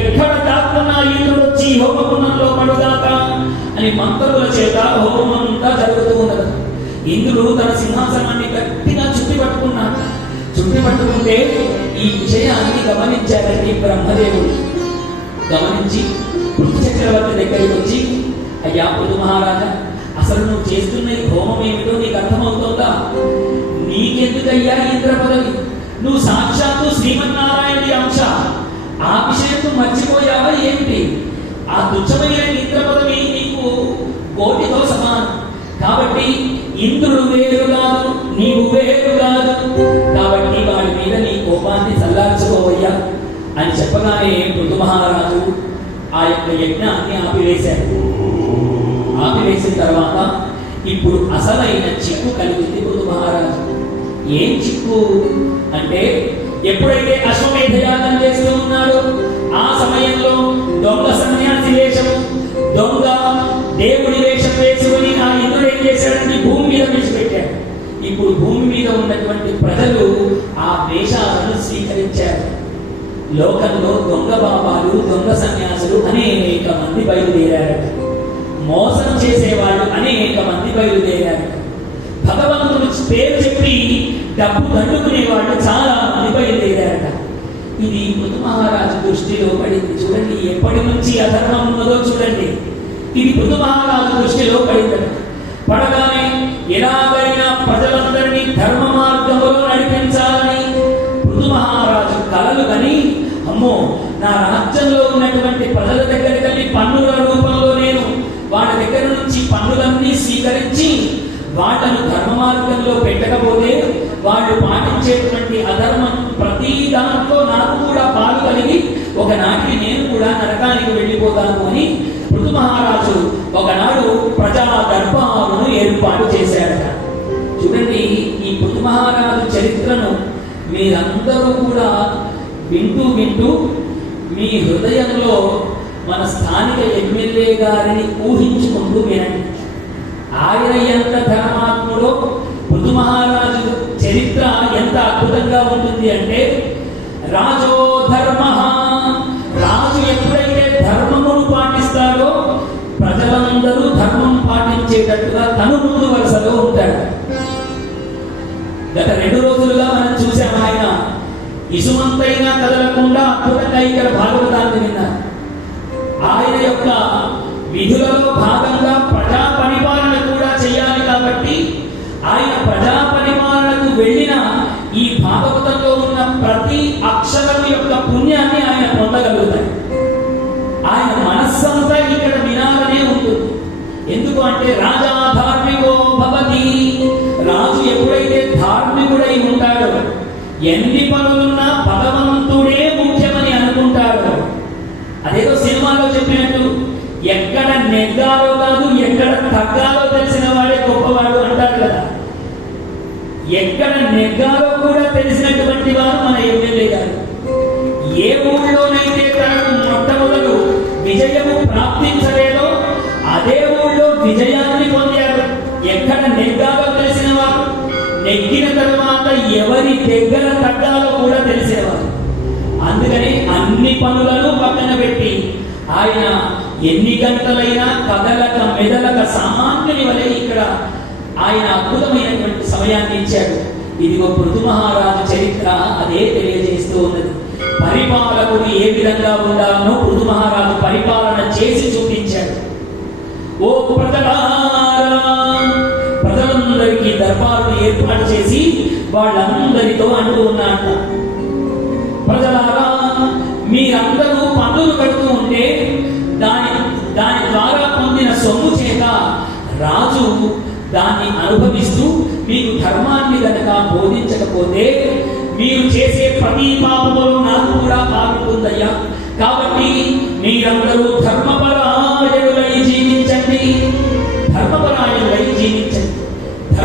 ఎక్కడ దాక్కున్నా ఇంద్రుడు వచ్చి హోమకుండంలో పడుగాక అని మంత్రుల చేత హోమం అంతా జరుగుతూ ఉన్నది. ఇంద్రుడు తన సింహాసనాన్ని గట్టిగా చుట్టిపట్టుకున్నాడు. చుట్టిపట్టుకుంటే ఈ విషయాన్ని గమనించాడండి బ్రహ్మదేవుడు. గమనించి పృథు చక్రవర్తి దగ్గరికి వచ్చి, అయ్యా పృథు మహారాజా, అసలు నువ్వు చేస్తున్నది హోమం ఏమిటో నీకు అర్థమవుతుందా? నీకెందుకయ్యా ఇంద్ర పదవి? నువ్వు సాక్షాత్తు శ్రీమన్నారాయణుడి అంశ. ఆ విషయం మర్చిపోయావా ఏమిటి? ఆ తుచ్చమైన ఇంద్ర పదవి నీకు కోటితో సమానం. కాబట్టి ఇంద్రుడు వేరు కాదు, నీవు వేరు కాదు. కాబట్టి వాడి మీద నీ కోపాన్ని చల్లార్చుకోవయ్యా అని చెప్పగానే పృథు మహారాజు ఆ యొక్క యజ్ఞాన్ని ఆపివేశాడు. ఆపివేసిన తర్వాత ఇప్పుడు అసలైన చిక్కు కలిగింది పృథు మహారాజు. ఏం చిక్కు అంటే, ఎప్పుడైతే అశ్వమేధ యాగం చేస్తూ ఉన్నాడో ఆ సమయంలో దొంగ సన్యాసి వేషము, దొంగ దేవుడి వేషం వేసుకుని ఆ ఇంద్రుడు ఏం చేశాడంటే భూమి మీద విడిచిపెట్టాడు. ఇప్పుడు భూమి మీద ఉన్నటువంటి ప్రజలు ఆ వేషాలను స్వీకరించారు. లోకంలో దొంగ బాబాలు, దొంగ సన్యాసులు అనేక మంది బయలుదేరారు. మోసం చేసేవాళ్ళు అనేక మంది బయలుదేరారు. భగవంతుడు పేరు చెప్పి డబ్బు దండుకునే వాళ్ళు చాలా మంది బయలుదేరారట. ఇది పృథు మహారాజు దృష్టిలో పడింది. చూడండి ఎప్పటి నుంచి అధర్మం ఉన్నదో చూడండి. ఇది పృథు మహారాజు దృష్టిలో పడిందట. పడగానే ఎలాగైనా ప్రజలందరినీ ధర్మ మార్గంలో నడిపించాలని పృథు మహారాజు కలలు కని, అమ్మో, నా రాజ్యంలో ఉన్నటువంటి ప్రజల దగ్గరికి పన్నుల రూపంలో నేను వాళ్ళ దగ్గర నుంచి పన్నులన్నీ స్వీకరించి వాళ్ళను ధర్మ మార్గంలో పెట్టకపోతే వాళ్ళు పాటించేటువంటి అధర్మం ప్రతి దాంట్లో నాకు కూడా పాలు కలిగి ఒకనాటికి నేను కూడా నరకానికి వెళ్ళిపోతాను అని పృథు మహారాజు ఒకనాడు ప్రజా దర్బారును ఏర్పాటు చేశాడట. చూడండి, ఈ పృథు మహారాజు చరిత్రను మీరందరూ కూడా వింటూ వింటూ మీ హృదయంలో మన స్థానిక ఎమ్మెల్యే గారిని ఊహించుకుంటూ వినండి. ఆయన ఎంత ధర్మాత్ముడో పృథు మహారాజు చరిత్ర ఎంత అద్భుతంగా ఉంటుంది అంటే, రాజో ధర్మ, రాజు ఎప్పుడైతే ధర్మమును పాటిస్తాడో ప్రజలందరూ ధర్మం పాటించేటట్టుగా తను ముందు వరుసలో ఉంటాడు. గత 2 రోజులుగా మనం చూసాం, ఆయన ఇసుమంతైనా కదలకుండా అద్భుతంగా ఇక్కడ భాగవతాన్ని విన్నారు. ఆయన యొక్క విధులలో భాగంగా ప్రజా పరిపాలన కూడా చేయాలి. కాబట్టి ఆయన ప్రజా పరిపాలనకు వెళ్ళిన ఈ భాగవతంలో ఉన్న ప్రతి అక్షరం యొక్క పుణ్యాన్ని ఆయన పొందగలుగుతాడు. ఆయన మనస్సంతా ఇక్కడ వినాలనే ఉంటుంది. ఎందుకు అంటే, రాజా ధార్మికో భవతి, రాజు ఎప్పుడైతే ధార్మికుడై ఉంటాడో ఎన్ని పనులున్నా భగవంతుడే ముఖ్యమని అనుకుంటాడు. అదేదో సినిమాలో చెప్పినట్టు, ఎక్కడ నెగ్గాలో కాదు ఎక్కడ తగ్గాలో తెలిసిన వాడే గొప్పవాడు అంటారు కదా. ఎక్కడ నెగ్గాలో కూడా తెలిసినటువంటి వారు మన ఎమ్మెల్యే గారు. ఏ ఊళ్ళోనైతే తనకు మొట్టమొదలు విజయము ప్రాప్తించలేదో అదే ఊళ్ళో విజయాన్ని పొందారు. ఎక్కడ నెగ్గాలో తెలిసిన వారు, నెగ్గిన తర్వాత ఎవరి దగ్గర తగ్గాలో కూడా తెలిసేవారు. అందుకని అన్ని పనులను పక్కన పెట్టి ఆయన ఎన్ని గంటలైనా కదలక మెదలక సామాన్యుని వలె ఇక్కడ ఆయన అద్భుతమైనటువంటి సమయాన్ని ఇచ్చాడు. ఇదిగో పృథు మహారాజు చరిత్ర అదే తెలియజేస్తూ ఉన్నది. పరిపాలకుడు ఏ విధంగా ఉండాలనో పృథు మహారాజు పరిపాలన చేసి చూపించాడు. ఓ ప్రజలారా, ప్రజలందరికీ దర్బారును ఏర్పాటు చేసి వాళ్ళందరితో అంటూ ఉన్నాడు, ప్రజలారా, మీరందరూ పన్నులు కడుతూ ఉంటే దాని ద్వారా పొందిన సొమ్ము చేత రాజు దాన్ని అనుభవిస్తూ మీకు ధర్మాన్ని గనక బోధించకపోతే మీరు చేసే ప్రతి పాపములో నాకు కూడా పాల్గొందయ్యా. కాబట్టి మీరందరూ